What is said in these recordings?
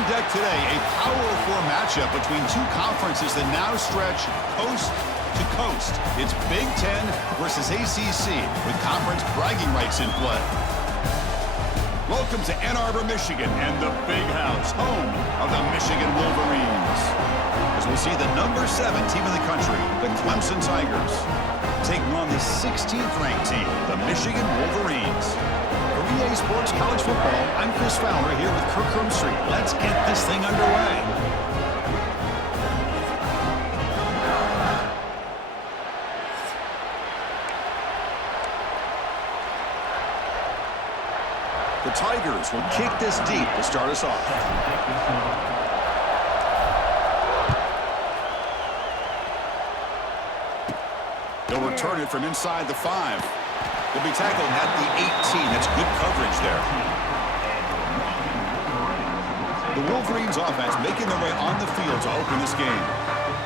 On deck today, a Power 4 matchup between two conferences that now stretch coast to coast. It's Big Ten versus ACC with conference bragging rights in play. Welcome to Ann Arbor, Michigan, and the Big House, home of the Michigan Wolverines. As we'll see the number 7 team in the country, the Clemson Tigers, taking on the 16th ranked team, the Michigan Wolverines. For EA Sports College Football, I'm Chris Fowler here with Kirk Street. Let's get this thing underway. The Tigers will kick this deep to start us off. They'll return it from inside the 5. They'll be tackled at the 18. That's good coverage there. The Wolverines offense making their way on the field to open this game.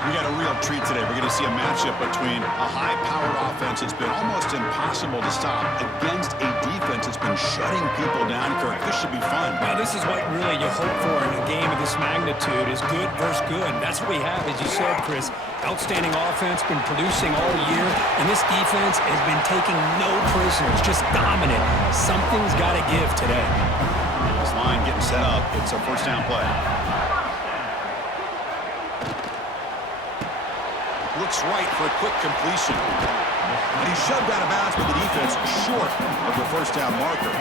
We got a real treat today. We're going to see a matchup between a high-powered offense that's been almost impossible to stop against a defense that's been shutting people down. Kirk, this should be fun. Well, this is what really you hope for in a game of this magnitude is good versus good. That's what we have, as you said, Chris. Outstanding offense, been producing all year, and this defense has been taking no prisoners, just dominant. Something's got to give today. This line getting set up. It's a first down play. Looks right for a quick completion. And he's shoved out of bounds, but the defense short of the first down marker.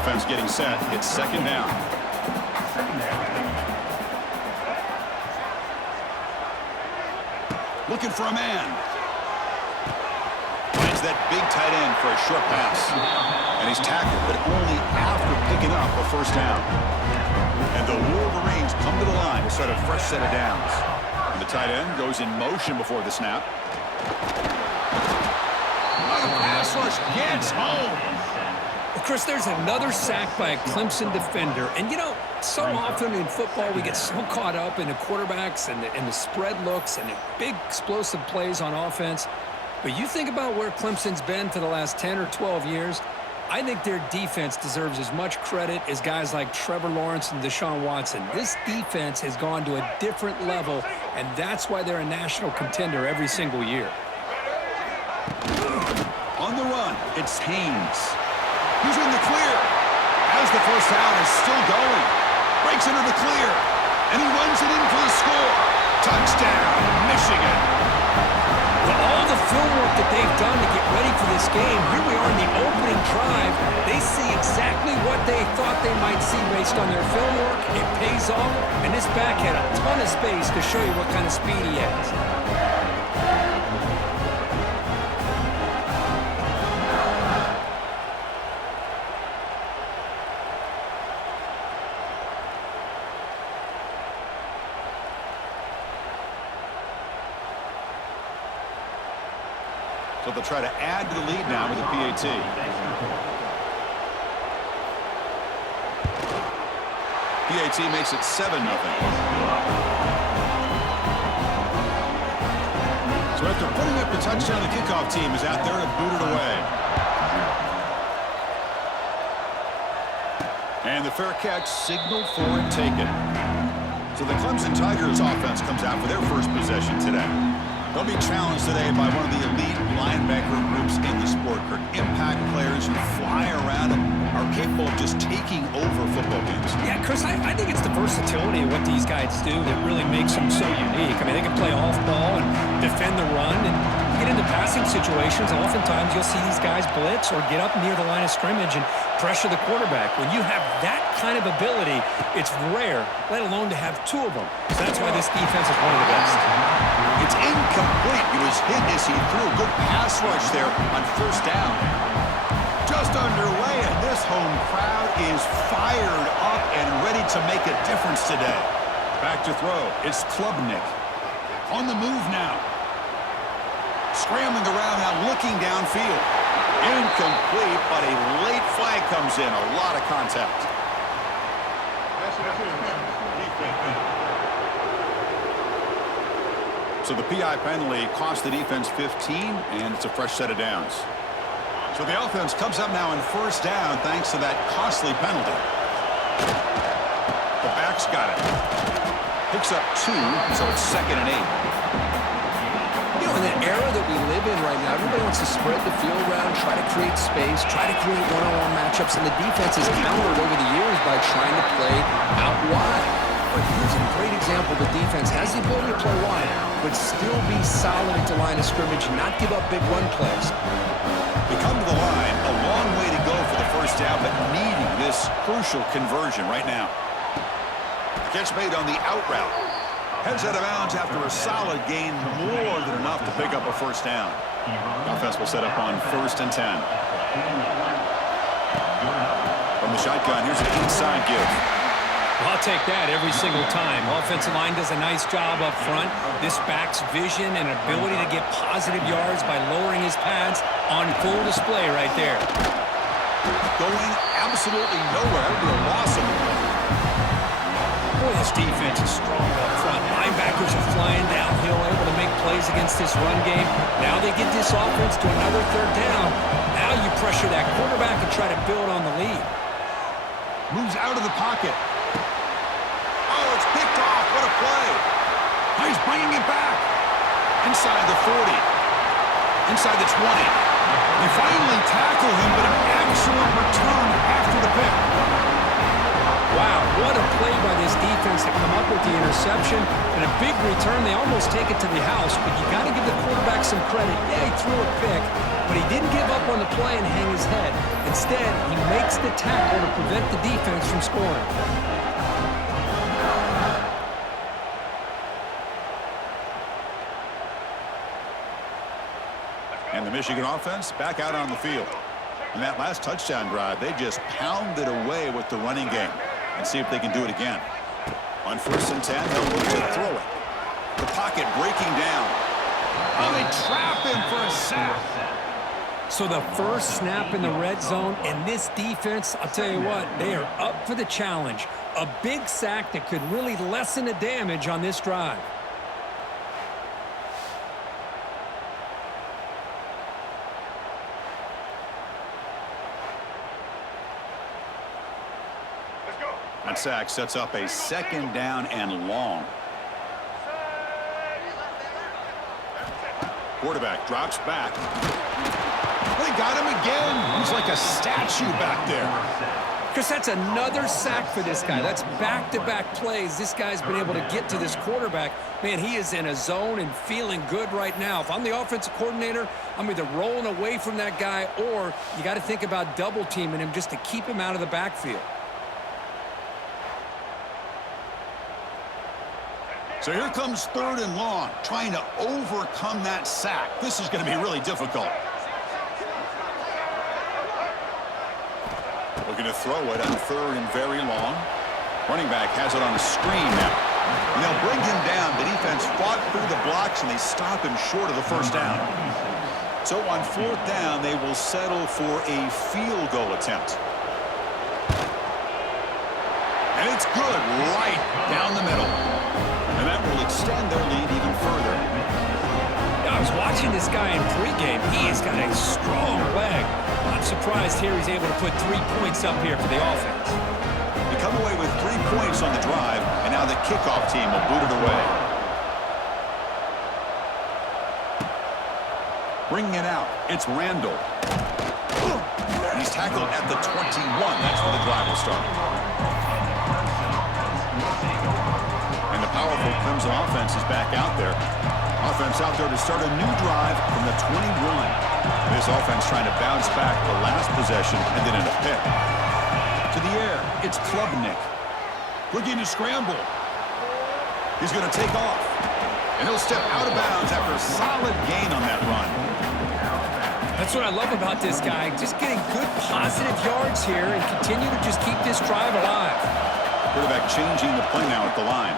Offense getting set. It's second down. Looking for a man. Finds that big tight end for a short pass. And he's tackled, but only after picking up a first down. And the Wolverines come to the line to start a fresh set of downs. And the tight end goes in motion before the snap. The pass rush gets home. Well, Chris, there's another sack by a Clemson defender. And, you know, so often in football we get so caught up in the quarterbacks and the spread looks and the big explosive plays on offense. But you think about where Clemson's been for the last 10 or 12 years, I think their defense deserves as much credit as guys like Trevor Lawrence and Deshaun Watson. This defense has gone to a different level, and that's why they're a national contender every single year. On the run, it's Haynes. He's in the clear. As the first down is still going. Breaks into the clear. And he runs it in for the score. Touchdown, Michigan. Well, all the film work that they've done to get ready for this game, here we are in the opening drive. They see exactly what they thought they might see based on their film work. It pays off, and this back had a ton of space to show you what kind of speed he has. So they'll try to add to the lead now with a PAT. PAT makes it 7-0. So after putting up the touchdown, the kickoff team is out there to boot it away. And the fair catch signaled for and taken. So the Clemson Tigers offense comes out for their first possession today. They'll be challenged today by one of the elite linebacker groups in the sport. Impact players who fly around and are capable of just taking over football games. Yeah, Chris, I think it's the versatility of what these guys do that really makes them so unique. I mean, they can play off ball and defend the run and get into passing situations. Oftentimes, you'll see these guys blitz or get up near the line of scrimmage and pressure the quarterback. When you have that kind of ability, it's rare, let alone to have two of them. So that's why this defense is one of the best. It's incomplete. He was hit as he threw a good pass rush there on first down. Just underway, and this home crowd is fired up and ready to make a difference today. Back to throw. It's Klubnik. On the move now. Scrambling around now, looking downfield. Incomplete, but a late flag comes in. A lot of contact. So the PI penalty cost the defense 15, and it's a fresh set of downs. So the offense comes up now on first down thanks to that costly penalty. The back's got it. Picks up 2, so it's 2nd and 8. You know, in the era that we live in right now, everybody wants to spread the field around, try to create space, try to create one-on-one matchups, and the defense has countered over the years by trying to play out wide. But here's a great example. The defense has the ability to play wide, but still be solid at the line of scrimmage, not give up big run plays. We come to the line, a long way to go for the first down, but needing this crucial conversion right now. Catch made on the out route. Heads out of bounds after a solid gain, more than enough to pick up a first down. Offense will set up on 1st and 10. From the shotgun, here's an inside give. I'll take that every single time. Offensive line does a nice job up front. This back's vision and ability to get positive yards by lowering his pads on full display right there. Going absolutely nowhere. It'll be a loss of the play. Boy, this defense is strong up front. Linebackers are flying downhill, able to make plays against this run game. Now they get this offense to another 3rd down. Now you pressure that quarterback and try to build on the lead. Moves out of the pocket. Oh, it's picked off. What a play. He's bringing it back. Inside the 40. Inside the 20. They finally tackle him, but an excellent return after the pick. Wow, what a play by this defense to come up with the interception and a big return. They almost take it to the house, but you got to give the quarterback some credit. Yeah, he threw a pick, but he didn't give up on the play and hang his head. Instead, he makes the tackle to prevent the defense from scoring. And the Michigan offense back out on the field. In that last touchdown drive, they just pounded away with the running game. And see if they can do it again. On 1st and 10, they'll look to throw it. The pocket breaking down. Oh, they trap him for a sack. So the first snap in the red zone, and this defense, I'll tell you what, they are up for the challenge. A big sack that could really lessen the damage on this drive. That sack sets up a 2nd down and long. Quarterback drops back. They got him again. He's like a statue back there. Chris, that's another sack for this guy. That's back-to-back plays. This guy's been able to get to this quarterback. Man, he is in a zone and feeling good right now. If I'm the offensive coordinator, I'm either rolling away from that guy or you got to think about double-teaming him just to keep him out of the backfield. So here comes 3rd and long, trying to overcome that sack. This is going to be really difficult. Looking to throw it on 3rd and very long. Running back has it on a screen now. And they'll bring him down. The defense fought through the blocks, and they stop him short of the first down. So on 4th down, they will settle for a field goal attempt. And it's good right down the middle. And that will extend their lead even further. I was watching this guy in pregame. He has got a strong leg. Not surprised here he's able to put 3 points up here for the offense. They come away with 3 points on the drive, and now the kickoff team will boot it away. Bringing it out, it's Randall. And he's tackled at the 21. That's where the drive will start. And the powerful Clemson offense is back out there. Offense out there to start a new drive from the 21. This offense trying to bounce back the last possession and then in a pick. To the air, it's Klubnik. Looking to scramble. He's going to take off. And he'll step out of bounds after a solid gain on that run. That's what I love about this guy. Just getting good positive yards here and continue to just keep this drive alive. Quarterback changing the play now at the line.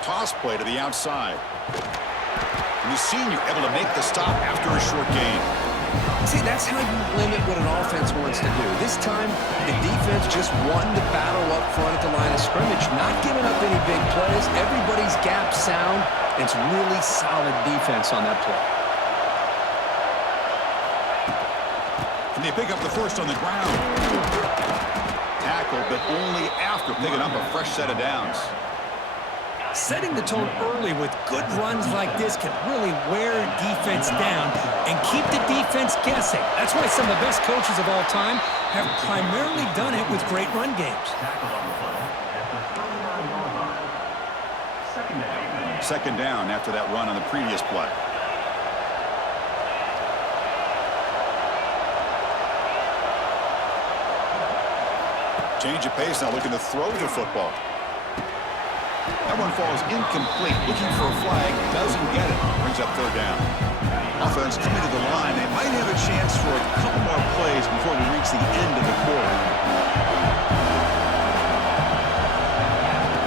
Toss play to the outside. And the senior able to make the stop after a short gain. See, that's how you limit what an offense wants to do. This time, the defense just won the battle up front at the line of scrimmage, not giving up any big plays. Everybody's gap sound. It's really solid defense on that play. And they pick up the first on the ground. Tackle, but only after picking up a fresh set of downs. Setting the tone early with good runs like this can really wear defense down and keep the defense guessing. That's why some of the best coaches of all time have primarily done it with great run games. Second down after that run on the previous play. Change of pace now, looking to throw the football. That one falls incomplete. Looking for a flag, doesn't get it. Brings up third down. Offense coming to the line. They might have a chance for a couple more plays before we reach the end of the quarter.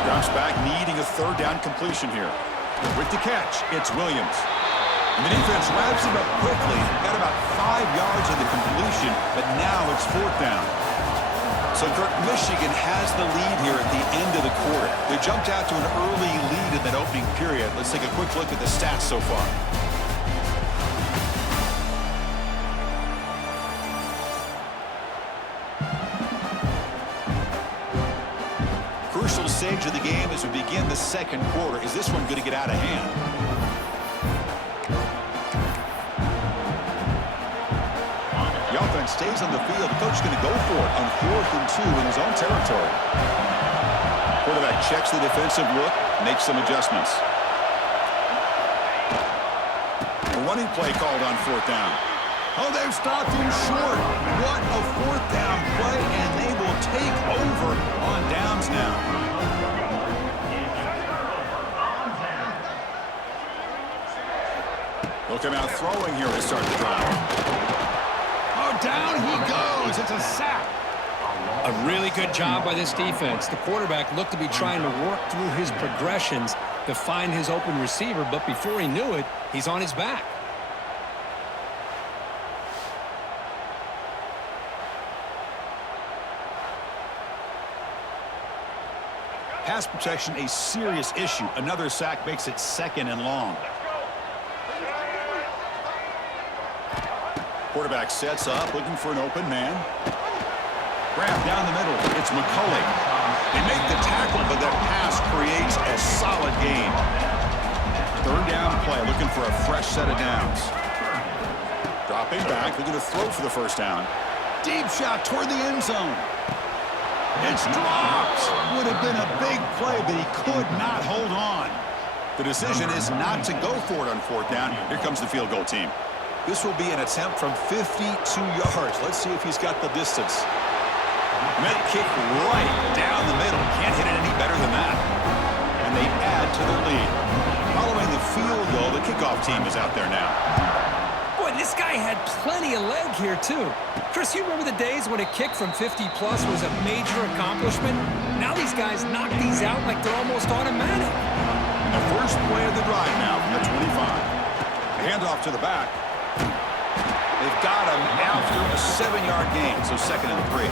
Drops back, needing a third down completion here. With the catch, it's Williams. And the defense wraps him up quickly. Got about 5 yards of the completion, but now it's fourth down. So, Kirk, Michigan has the lead here at the end of the quarter. They jumped out to an early lead in that opening period. Let's take a quick look at the stats so far. Crucial stage of the game as we begin the second quarter. Is this one going to get out of hand? The offense stays on the field. The coach is going to go for it on 4th and 2 in his own territory. Quarterback checks the defensive look, makes some adjustments. A running play called on 4th down. Oh, they've stopped him short. What a 4th down play, and they will take over on downs now. Look him out throwing here to start the drive. Down he goes. It's a sack. A really good job by this defense. The quarterback looked to be trying to work through his progressions to find his open receiver, but before he knew it, he's on his back. Pass protection, a serious issue. Another sack makes it 2nd and long. Quarterback sets up, looking for an open man. Grab down the middle. It's McCulley. They make the tackle, but that pass creates a solid gain. Third down play, looking for a fresh set of downs. Dropping back, looking to throw for the first down. Deep shot toward the end zone. It's dropped. Would have been a big play, but he could not hold on. The decision is not to go for it on 4th down. Here comes the field goal team. This will be an attempt from 52 yards. Let's see if he's got the distance. Met kick right down the middle. Can't hit it any better than that. And they add to the lead. Following the field goal, the kickoff team is out there now. Boy, this guy had plenty of leg here, too. Chris, you remember the days when a kick from 50-plus was a major accomplishment? Now these guys knock these out like they're almost automatic. And the first play of the drive now from the 25. Handoff to the back. They've got him after a 7-yard gain, so 2nd and 3.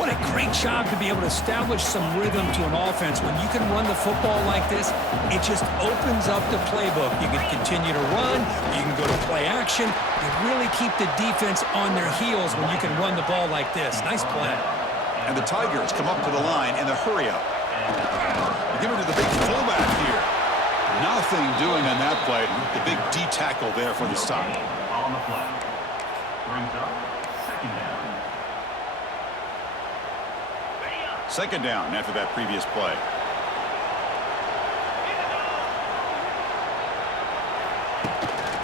What a great job to be able to establish some rhythm to an offense. When you can run the football like this, it just opens up the playbook. You can continue to run. You can go to play action. You really keep the defense on their heels when you can run the ball like this. Nice play. And the Tigers come up to the line in the hurry-up. Give it to the big fullback here. Nothing doing on that play. The big D tackle there for the stop. On the play. Brings up 2nd down. 2nd down after that previous play.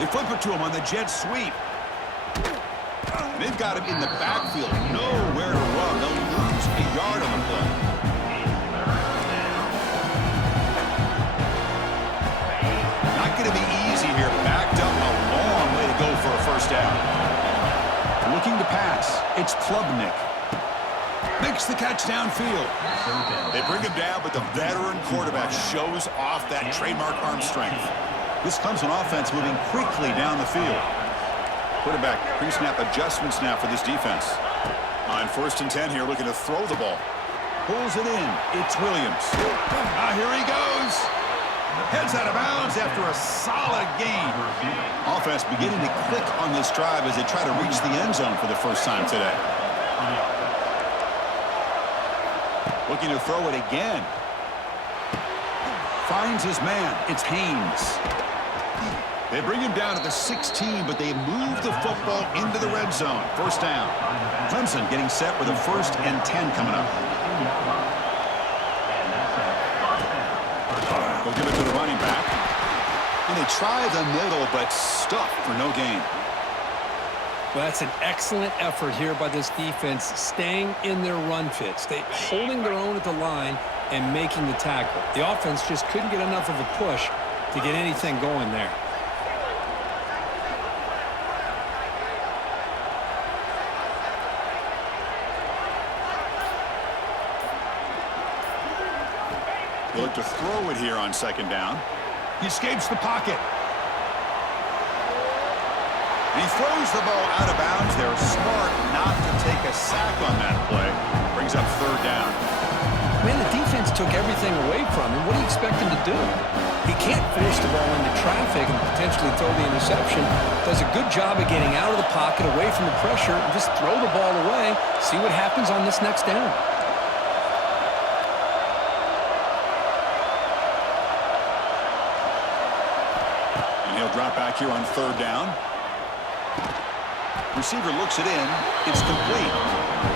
They flip it to him on the jet sweep. They've got him in the backfield. Nowhere to run. They'll lose a yard on the play. Not going to be easy here. Backed up a long way to go for a first down. Looking to pass. It's Klubnik. Makes the catch downfield. They bring him down, but the veteran quarterback shows off that trademark arm strength. This Clemson offense moving quickly down the field. Quarterback pre-snap adjustments now for this defense. On 1st and 10 here, looking to throw the ball. Pulls it in. It's Williams. Here he goes. Heads out of bounds after a solid gain. Offense beginning to click on this drive as they try to reach the end zone for the first time today. Looking to throw it again. Finds his man. It's Haynes. They bring him down to the 16, but they move the football into the red zone. First down. Clemson getting set with a 1st and 10 coming up. They'll give it to the running back. And they try the middle, but stuffed for no gain. Well, that's an excellent effort here by this defense, staying in their run fits. They holding their own at the line and making the tackle. The offense just couldn't get enough of a push to get anything going there. They look to throw it here on 2nd down. He escapes the pocket. And he throws the ball out of bounds. They're smart not to take a sack on that play. Brings up 3rd down. Man, the defense took everything away from him. What do you expect him to do? He can't force the ball into traffic and potentially throw the interception. Does a good job of getting out of the pocket, away from the pressure, and just throw the ball away. See what happens on this next down. Drop back here on 3rd down. Receiver looks it in. It's complete.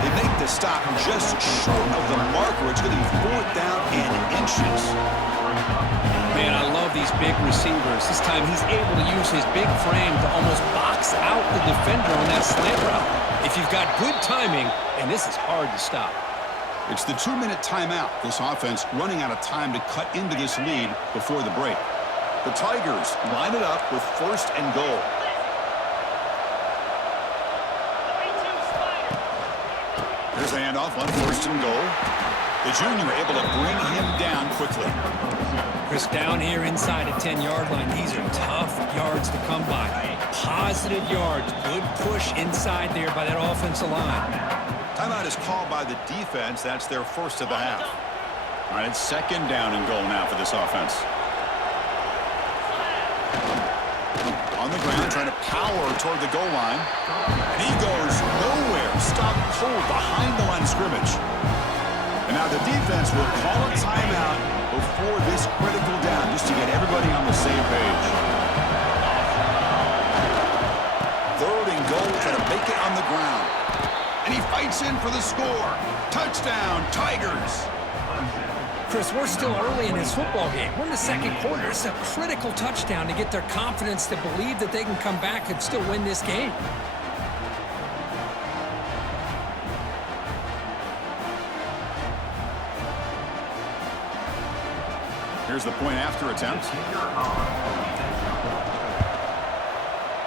They make the stop just short of the marker. It's going to be 4th down and inches. Man, I love these big receivers. This time he's able to use his big frame to almost box out the defender on that slant route. If you've got good timing, and this is hard to stop. It's the 2-minute timeout. This offense running out of time to cut into this lead before the break. The Tigers line it up with 1st and goal. Here's the handoff on 1st and goal. The junior able to bring him down quickly. Chris, down here inside the 10-yard line, these are tough yards to come by. Positive yards, good push inside there by that offensive line. Timeout is called by the defense. That's their 1st of the half. All right, it's 2nd down and goal now for this offense. On the ground, trying to power toward the goal line. And he goes nowhere. Stop cold behind the line of scrimmage. And now the defense will call a timeout before this critical down, just to get everybody on the same page. 3rd and goal, trying to make it on the ground. And he fights in for the score. Touchdown, Tigers. Chris, we're still early in this football game. We're in the 2nd quarter. It's a critical touchdown to get their confidence to believe that they can come back and still win this game. Here's the point after attempt.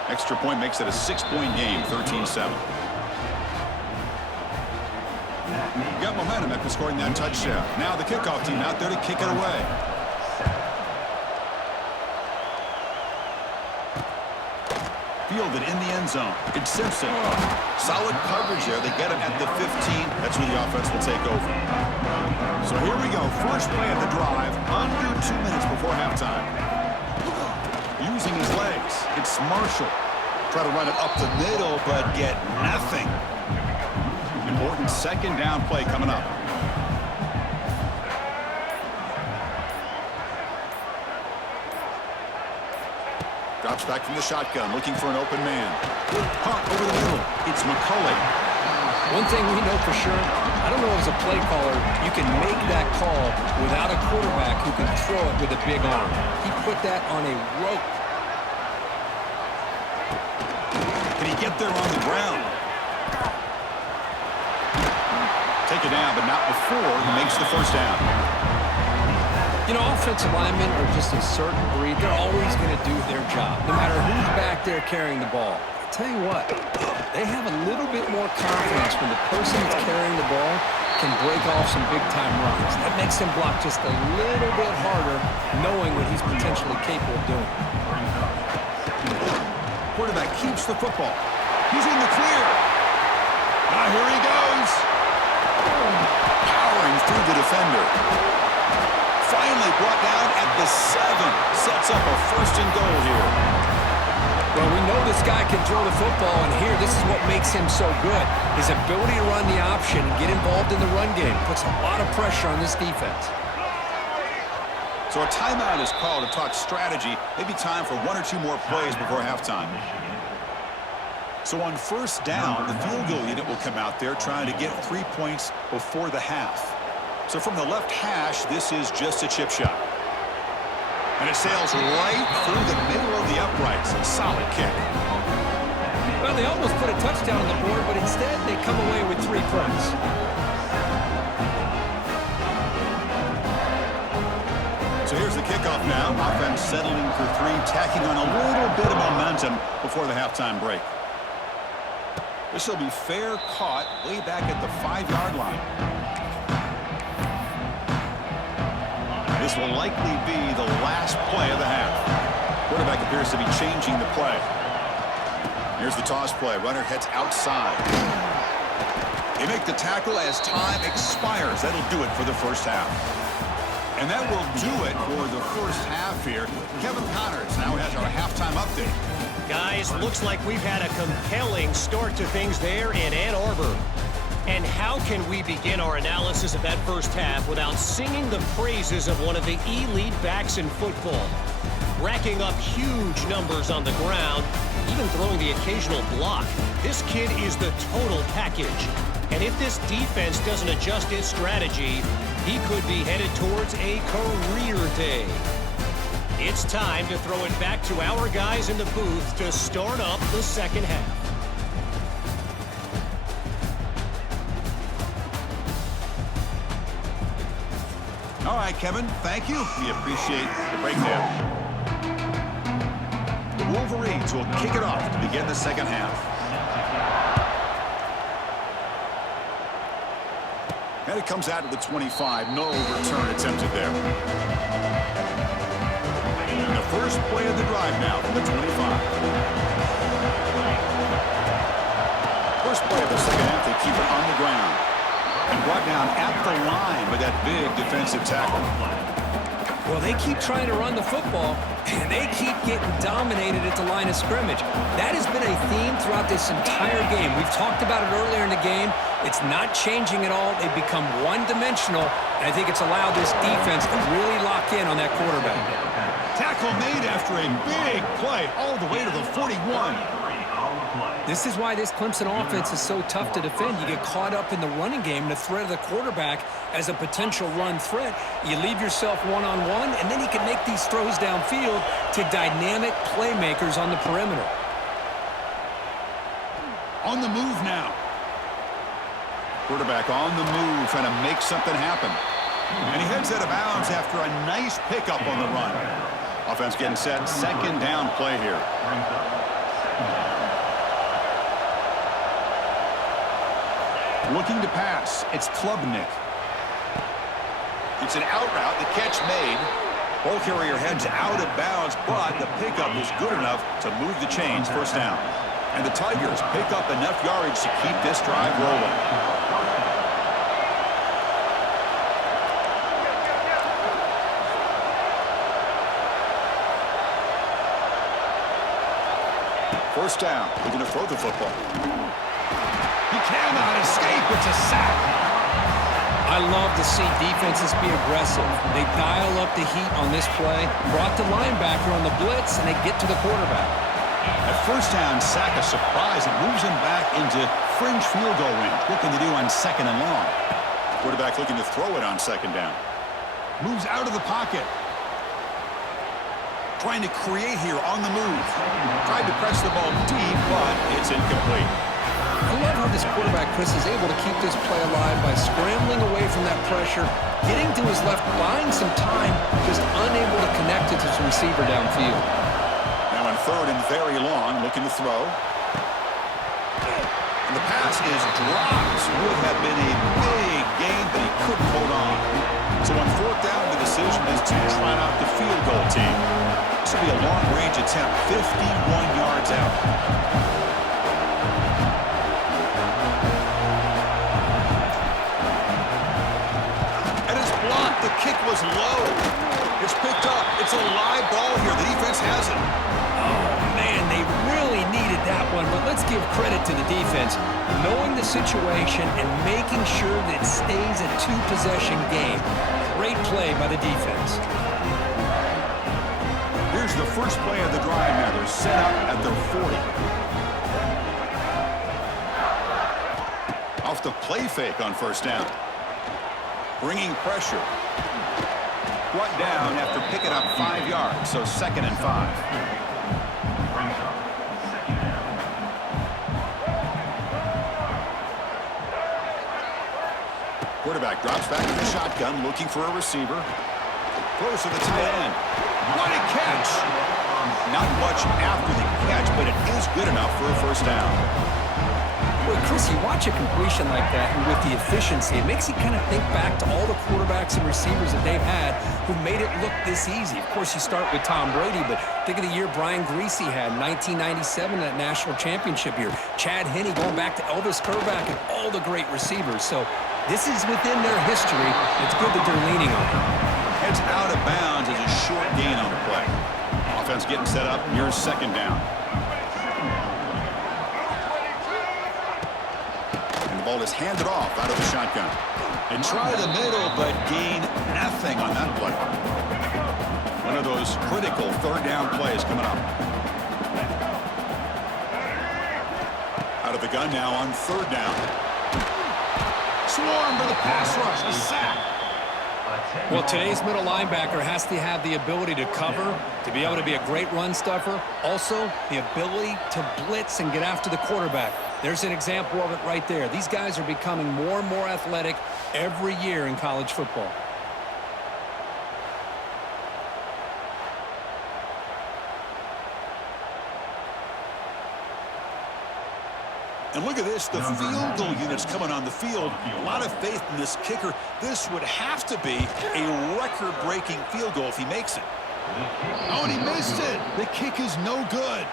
Extra point makes it a 6-point game, 13-7. Got momentum after scoring that touchdown. Now the kickoff team out there to kick it away. Fielded in the end zone. It's Simpson. Solid coverage there. They get him at the 15. That's where the offense will take over. So here we go. First play of the drive. Under 2 minutes before halftime. Using his legs. It's Marshall. Try to run it up the middle, but get nothing. Important 2nd down play coming up. Drops back from the shotgun, looking for an open man. Punt over the middle. It's McCulley. One thing we know for sure, I don't know as a play caller, you can make that call without a quarterback who can throw it with a big arm. He put that on a rope. Can he get there on the ground? Take it down, but not before he makes the 1st down. You know, offensive linemen are just a certain breed. They're always going to do their job, no matter who's back there carrying the ball. I tell you what, they have a little bit more confidence when the person that's carrying the ball can break off some big-time runs. That makes him block just a little bit harder, knowing what he's potentially capable of doing. Quarterback keeps the football. He's in the clear. Now here he goes. Powering through the defender. Finally brought down at the 7. Sets up a 1st and goal here. Well, we know this guy can throw the football, and here, this is what makes him so good. His ability to run the option and get involved in the run game puts a lot of pressure on this defense. So a timeout is called to talk strategy. Maybe time for one or two more plays before halftime. So on first down, the field goal unit will come out there trying to get 3 points before the half. So from the left hash, this is just a chip shot. And it sails right through the middle of the uprights. A solid kick. Well, they almost put a touchdown on the board, but instead they come away with 3 points. So here's the kickoff now. Offense settling for 3, tacking on a little bit of momentum before the halftime break. This will be fair caught way back at the 5-yard line. This will likely be the last play of the half. Quarterback appears to be changing the play. Here's the toss play. Runner heads outside. They make the tackle as time expires. That'll do it for the first half. And that will do it for the first half here. Kevin Connors now has our halftime update. Guys, looks like we've had a compelling start to things there in Ann Arbor. And how can we begin our analysis of that first half without singing the praises of one of the elite backs in football? Racking up huge numbers on the ground, even throwing the occasional block. This kid is the total package. And if this defense doesn't adjust its strategy, he could be headed towards a career day. It's time to throw it back to our guys in the booth to start up the second half. All right, Kevin, thank you. We appreciate the breakdown. The Wolverines will kick it off to begin the second half. And it comes out of the 25. No return attempted there. And the first play of the drive now from the 25. First play of the second half, they keep it on the ground. And brought down at the line with that big defensive tackle. Well, they keep trying to run the football, and they keep getting dominated at the line of scrimmage. That has been a theme throughout this entire game. We've talked about it earlier in the game. It's not changing at all. They've become one-dimensional, and I think it's allowed this defense to really lock in on that quarterback. Tackle made after a big play all the way to the 41. This is why this Clemson offense is so tough to defend. You get caught up in the running game, the threat of the quarterback as a potential run threat. You leave yourself one-on-one, and then you can make these throws downfield to dynamic playmakers on the perimeter. On the move now. Quarterback on the move, trying to make something happen. And he heads out of bounds after a nice pickup on the run. Offense getting set, second down play here. Looking to pass, it's Klubnik. It's an out route, the catch made. Ball carrier heads out of bounds, but the pickup is good enough to move the chains, first down. And the Tigers pick up enough yardage to keep this drive rolling. First down, looking to throw the football. He cannot escape. It's a sack. I love to see defenses be aggressive. They dial up the heat on this play, brought the linebacker on the blitz, and they get to the quarterback. At first down, sack a surprise. It moves him back into fringe field goal range. Looking to do on second and long. Quarterback looking to throw it on second down. Moves out of the pocket. Trying to create here on the move. Tried to press the ball deep, but it's incomplete. I love how this quarterback, Chris, is able to keep this play alive by scrambling away from that pressure, getting to his left, buying some time, just unable to connect it to his receiver downfield. Now on third and very long, looking to throw. And the pass is dropped. Would have been a big gain, but he couldn't hold on. So on fourth down, the decision is to try out the field goal team. This will be a long-range attempt, 51 yards out. The kick was low. It's picked up. It's a live ball here. The defense has it. Oh, man, they that one, but let's give credit to the defense. Knowing the situation and making sure that it stays a two-possession game. Great play by the defense. Here's the first play of the drive now. They're set up at their 40. Off the play fake on first down. Bringing pressure. Brought down after picking up 5 yards, so 2nd and 5. Quarterback drops back in the shotgun, looking for a receiver. Throws to the tight end. What a catch! Not much after the catch, but it is good enough for a first down. Well, Chris, you watch a completion like that, and with the efficiency, it makes you kind of think back to all the quarterbacks and receivers that they've had who made it look this easy. Of course, you start with Tom Brady, but think of the year Brian Greasy had, 1997, that national championship year. Chad Henne going back to Elvis Kerback and all the great receivers. So this is within their history. It's good that they're leaning on it. Heads out of bounds as a short gain on the play. Offense getting set up near 2nd down. And the ball is handed off out of the shotgun. And try the middle, but gain nothing on that play. One of those critical 3rd down plays coming up. Out of the gun now on 3rd down. Swarm for the pass rush. A sack. Well, today's middle linebacker has to have the ability to cover, to be able to be a great run stuffer. Also, the ability to blitz and get after the quarterback. There's an example of it right there. These guys are becoming more and more athletic every year in college football. And look at this, the field goal units coming on the field. A lot of faith in this kicker. This would have to be a record-breaking field goal if he makes it. Oh, and he missed it. The kick is no good.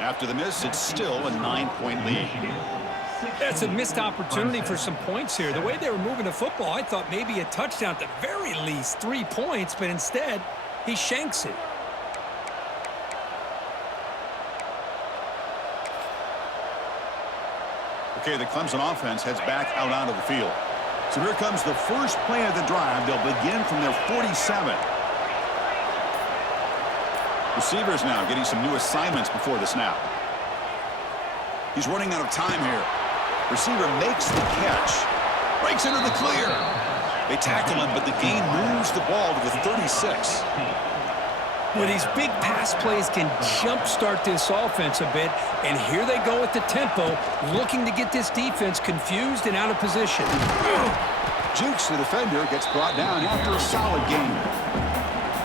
After the miss, it's still a 9-point lead. That's a missed opportunity for some points here. The way they were moving the football, I thought maybe a touchdown at the very least, 3 points, but instead, he shanks it. Okay, the Clemson offense heads back out onto the field. So here comes the first play of the drive. They'll begin from their 47. Receivers now getting some new assignments before the snap. He's running out of time here. Receiver makes the catch. Breaks into the clear. They tackle him, but the gain moves the ball to the 36. Well, these big pass plays can jumpstart this offense a bit, and here they go at the tempo, looking to get this defense confused and out of position. Jukes, the defender, gets brought down after a solid game.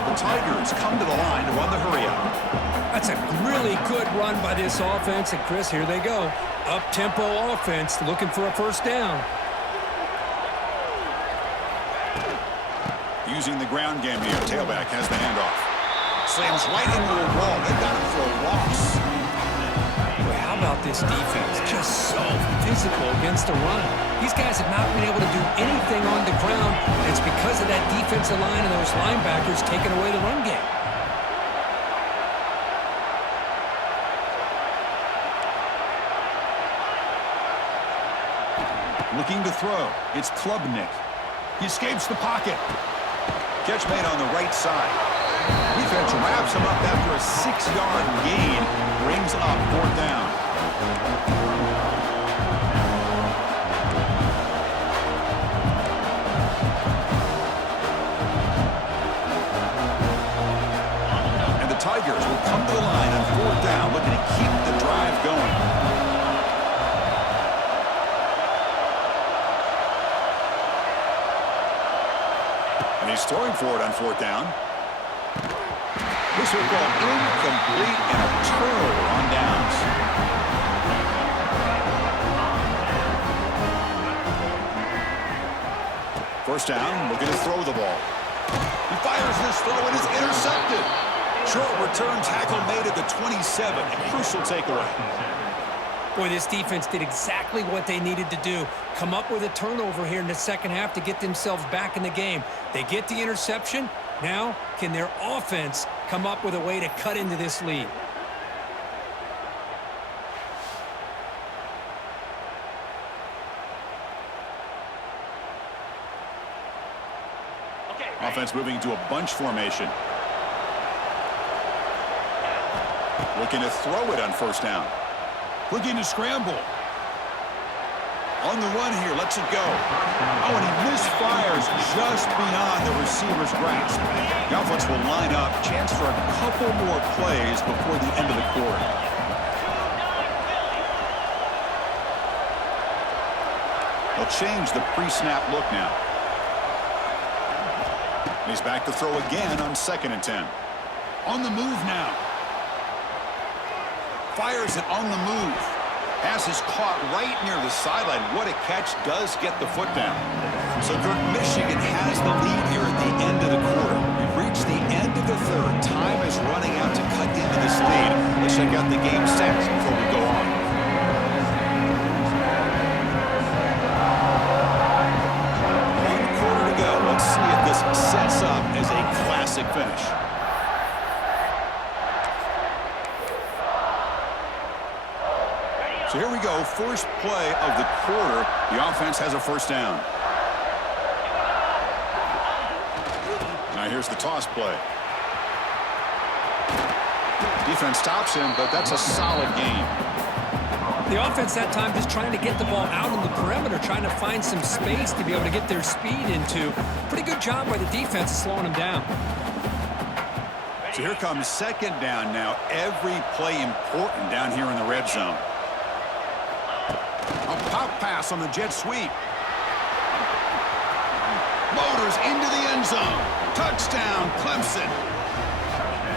The Tigers come to the line to run the hurry-up. That's a really good run by this offense, and Chris, here they go. Up-tempo offense, looking for a first down. Using the ground game here, tailback has the handoff. Slams right into a wall. They got him for a loss. Well, how about this defense? Just so physical against the run. These guys have not been able to do anything on the ground, and it's because of that defensive line and those linebackers taking away the run game. Looking to throw. It's Klubnik. He escapes the pocket. Catch made on the right side. Defense wraps him up after a 6-yard gain. Brings up 4th down. And the Tigers will come to the line on 4th down, looking to keep the drive going. And he's throwing for it on 4th down. This will go incomplete and a turnover on downs. First down, looking to throw the ball. He fires this throw and is intercepted. Short return tackle made at the 27. A crucial takeaway. Boy, this defense did exactly what they needed to do. Come up with a turnover here in the second half to get themselves back in the game. They get the interception. Now, can their offense come up with a way to cut into this lead? Offense moving into a bunch formation. Looking to throw it on first down. Looking to scramble. On the run here, lets it go. Oh, and he misfires just beyond the receiver's grasp. The offense will line up. Chance for a couple more plays before the end of the quarter. They'll change the pre-snap look now. He's back to throw again on 2nd and 10. On the move now. Fires it on the move. Pass is caught right near the sideline. What a catch, does get the foot down. So Michigan has the lead here at the end of the quarter. We've reached the end of the third. Time is running out to cut into this lead. Let's check out the game stats before we go on. One quarter to go. Let's see if this sets up as a classic finish. So here we go, first play of the quarter. The offense has a first down. Now here's the toss play. Defense stops him, but that's a solid gain. The offense that time just trying to get the ball out on the perimeter, trying to find some space to be able to get their speed into. Pretty good job by the defense of slowing them down. So here comes 2nd down now. Every play important down here in the red zone. A pop pass on the jet sweep. Motors into the end zone. Touchdown, Clemson.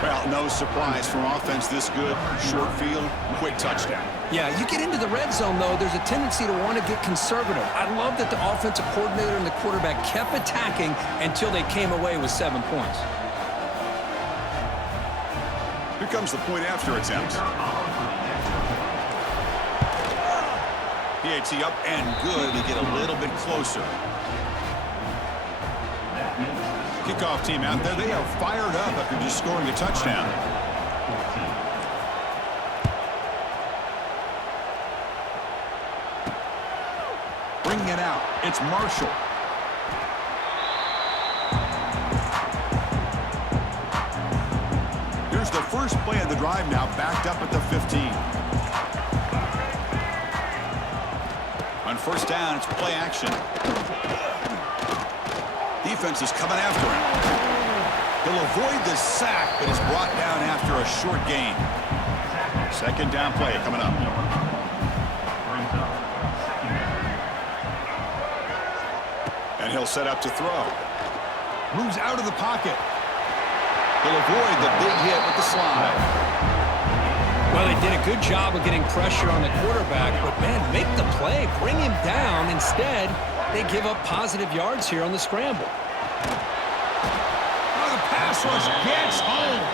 Well, no surprise from offense this good. Short field, quick touchdown. Yeah, you get into the red zone, though, there's a tendency to want to get conservative. I love that the offensive coordinator and the quarterback kept attacking until they came away with 7 points. Here comes the point after attempt. PAT up and good. They get a little bit closer. Kickoff team out there. They are fired up after just scoring a touchdown. Bringing it out. It's Marshall. Here's the first play of the drive now, backed up at the 15. On first down, it's play action. Defense is coming after him. He'll avoid the sack, but is brought down after a short gain. 2nd down play coming up. And he'll set up to throw. Moves out of the pocket. He'll avoid the big hit with the slide. Well, they did a good job of getting pressure on the quarterback, but, man, make the play, bring him down. Instead, they give up positive yards here on the scramble. Oh, the pass rush gets home.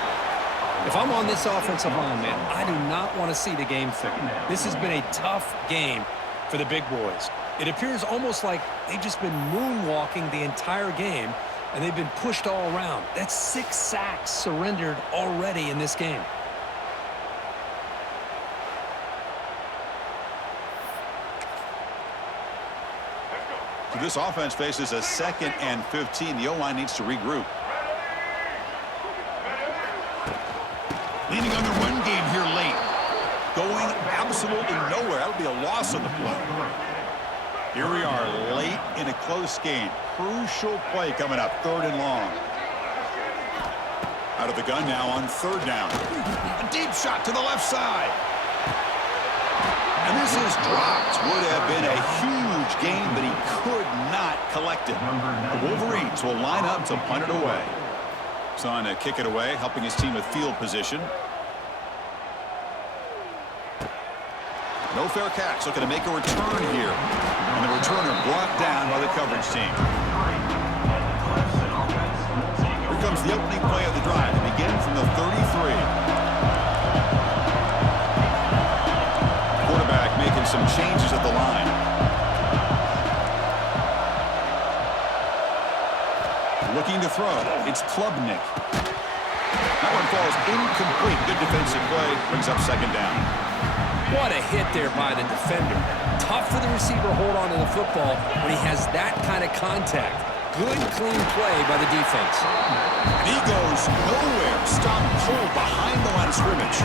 If I'm on this offensive line, man, I do not want to see the game film. This has been a tough game for the big boys. It appears almost like they've just been moonwalking the entire game, and they've been pushed all around. That's 6 sacks surrendered already in this game. This offense faces a 2nd and 15. The O-line needs to regroup. Leaning on the run game here late. Going absolutely nowhere. That'll be a loss on the play. Here we are late in a close game. Crucial play coming up. 3rd and long. Out of the gun now on 3rd down. A deep shot to the left side. And this is dropped. Would have been a huge game, but he could not collect it. The Wolverines will line up to punt it away. He's on to kick it away, helping his team with field position. No fair catch. Looking to make a return here. And the returner brought down by the coverage team. Here comes the opening play of the drive. They begin from the 33. Quarterback making some changes at the line. Looking to throw. It's Klubnik. That one falls incomplete. Good defensive play. Brings up 2nd down. What a hit there by the defender. Tough for the receiver to hold on to the football when he has that kind of contact. Good, clean play by the defense. And he goes nowhere. Stop cold behind the line of scrimmage.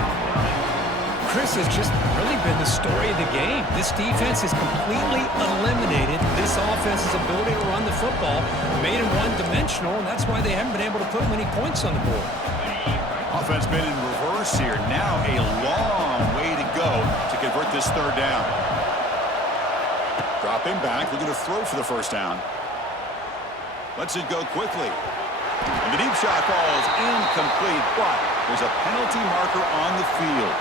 Chris has just really been the story of the game. This defense has completely eliminated this offense's ability to run the football, made them one-dimensional, and that's why they haven't been able to put many points on the board. Offense been in reverse here. Now a long way to go to convert this third down. Dropping back, looking to throw for the first down. Lets it go quickly. And the deep shot falls incomplete, but there's a penalty marker on the field.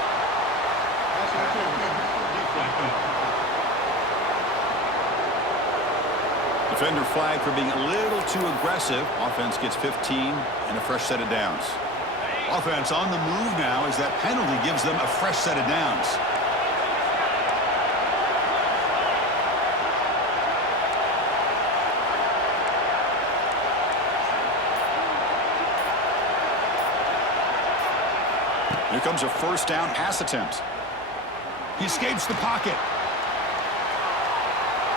Defender flag for being a little too aggressive. Offense gets 15 and a fresh set of downs. Offense on the move now as that penalty gives them a fresh set of downs. Here comes a first down pass attempt. He escapes the pocket.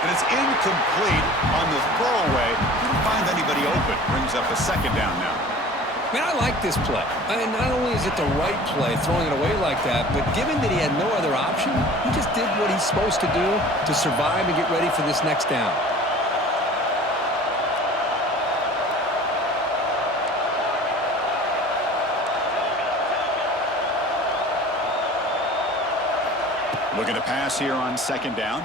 And it's incomplete on the throwaway. Didn't find anybody open. Brings up a second down now. Man, I like this play. Not only is it the right play, throwing it away like that, but given that he had no other option, he just did what he's supposed to do to survive and get ready for this next down. Looking to pass here on second down.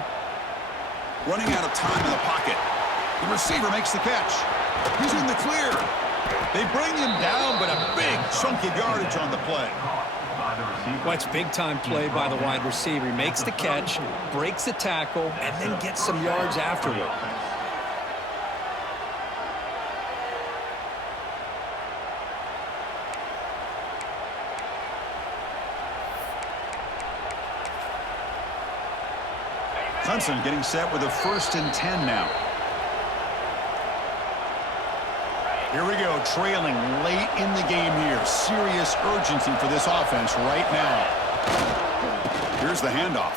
Running out of time in the pocket. The receiver makes the catch. He's in the clear. They bring him down, but a big chunk of yardage on the play. Well, it's big-time play by the wide receiver. He makes the catch, breaks the tackle, and then gets some yards afterward. Clemson getting set with a 1st and 10 now. Here we go, trailing late in the game here. Serious urgency for this offense right now. Here's the handoff.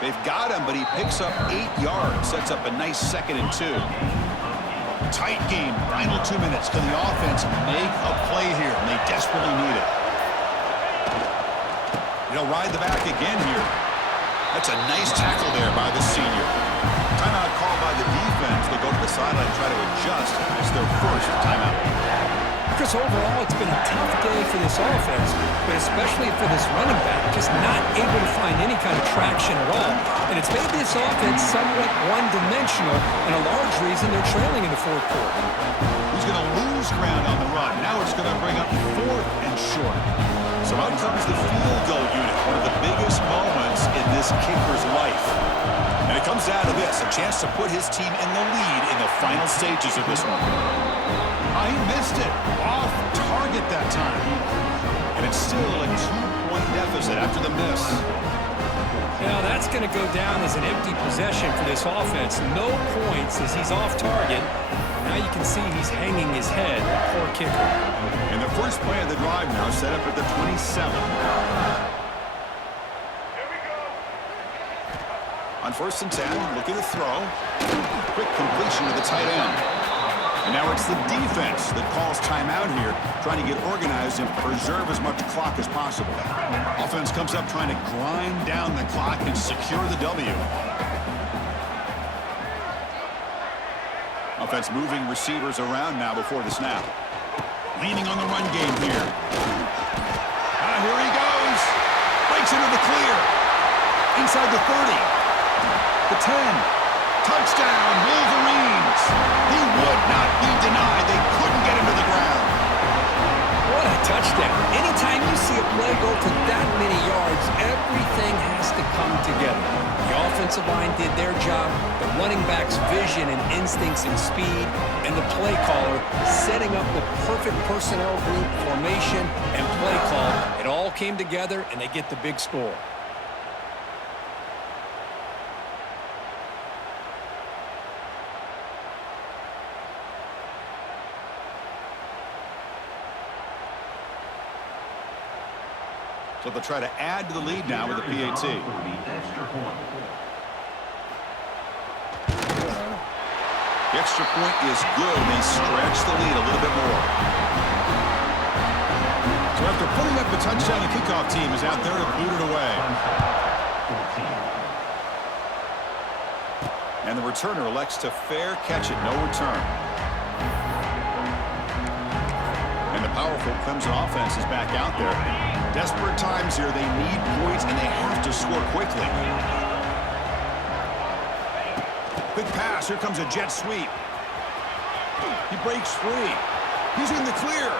They've got him, but he picks up 8 yards. Sets up a nice 2nd and 2. Tight game, final 2 minutes. Can the offense make a play here? And they desperately need it. They'll ride the back again here. That's a nice tackle there by the senior. Timeout called by the defense. They'll go to the sideline and try to adjust. It's their first timeout. Chris, overall, it's been a tough day for this offense, but especially for this running back, just not able to find any kind of traction at all. And it's made this offense somewhat one-dimensional, and a large reason they're trailing in the fourth quarter. He's going to lose ground on the run. Now it's going to bring up 4th and short. So out comes the field goal unit, one of the biggest moments in this kicker's life. And it comes down to this, a chance to put his team in the lead in the final stages of this one. He missed it. Off target that time. And it's still a 2-point deficit after the miss. Now that's going to go down as an empty possession for this offense. No points as he's off target. Now you can see he's hanging his head. Poor kicker. And the first play of the drive now set up at the 27. On 1st and 10, looking to throw. Quick completion to the tight end. And now it's the defense that calls timeout here, trying to get organized and preserve as much clock as possible. Offense comes up trying to grind down the clock and secure the W. Offense moving receivers around now before the snap. Leaning on the run game here. Here he goes. Breaks into the clear. Inside the 30. The 10. Touchdown, Wolverines. He would not be denied. They couldn't get him to the ground. What a touchdown. Anytime you see a play go for that many yards, everything has to come together. The offensive line did their job, the running back's vision and instincts and speed, and the play caller setting up the perfect personnel group, formation, and play call. It all came together, and they get the big score. So they'll try to add to the lead now with a PAT. The extra point is good, and they stretch the lead a little bit more. So after putting up the touchdown, the kickoff team is out there to boot it away. And the returner elects to fair catch it, no return. And the powerful Clemson offense is back out there. Desperate times here. They need points, and they have to score quickly. Quick pass. Here comes a jet sweep. He breaks free. He's in the clear.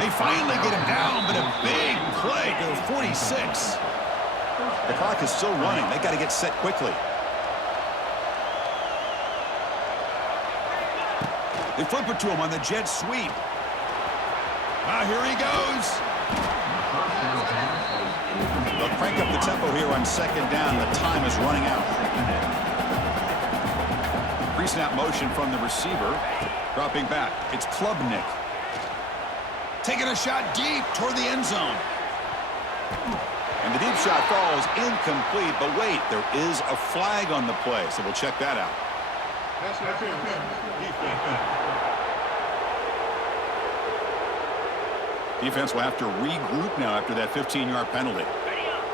They finally get him down, but a big play to 46. The clock is still running. They got to get set quickly. They flip it to him on the jet sweep. Ah, here he goes. They'll crank up the tempo here on second down. The time is running out. Pre-snap motion from the receiver. Dropping back. It's Klubnik. Taking a shot deep toward the end zone. And the deep shot falls incomplete. But wait, there is a flag on the play, so we'll check that out. Defense will have to regroup now after that 15-yard penalty.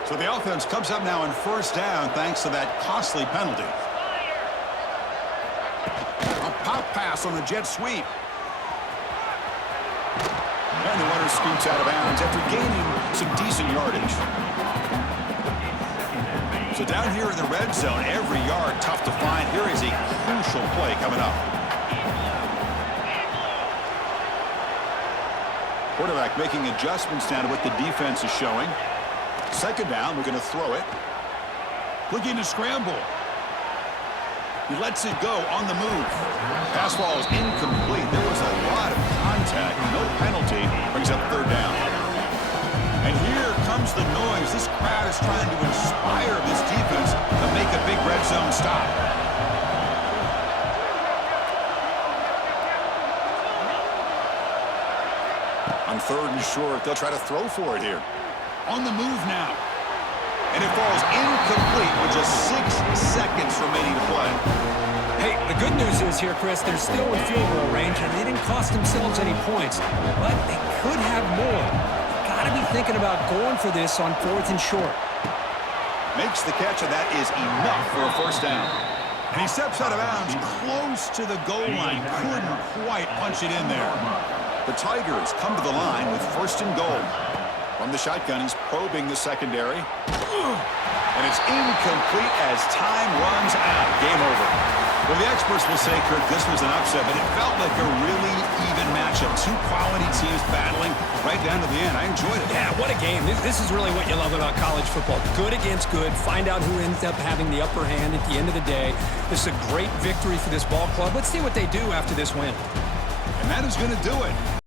So the offense comes up now on first down thanks to that costly penalty. A pop pass on the jet sweep. And the runner scoots out of bounds after gaining some decent yardage. So down here in the red zone, every yard tough to find. Here is a crucial play coming up. Quarterback making adjustments down to what the defense is showing. Second down, we're going to throw it. Looking to scramble. He lets it go on the move. Pass ball is incomplete. There was a lot of contact. No penalty. Brings up third down. And here comes the noise. This crowd is trying to inspire this defense to make a big red zone stop. On third and short, they'll try to throw for it here. On the move now. And it falls incomplete with just 6 seconds remaining to play. Hey, the good news is here, Chris, they're still in field goal range, and they didn't cost themselves any points. But they could have more. Got to be thinking about going for this on fourth and short. Makes the catch, and that is enough for a first down. And he steps out of bounds close to the goal line. Couldn't quite punch it in there. The Tigers come to the line with first and goal. From the shotgun, he's probing the secondary. And it's incomplete as time runs out. Game over. Well, the experts will say, Kirk, this was an upset, but it felt like a really even matchup. Two quality teams battling right down to the end. I enjoyed it. Yeah, what a game. This is really what you love about college football. Good against good. Find out who ends up having the upper hand at the end of the day. This is a great victory for this ball club. Let's see what they do after this win. And that is going to do it.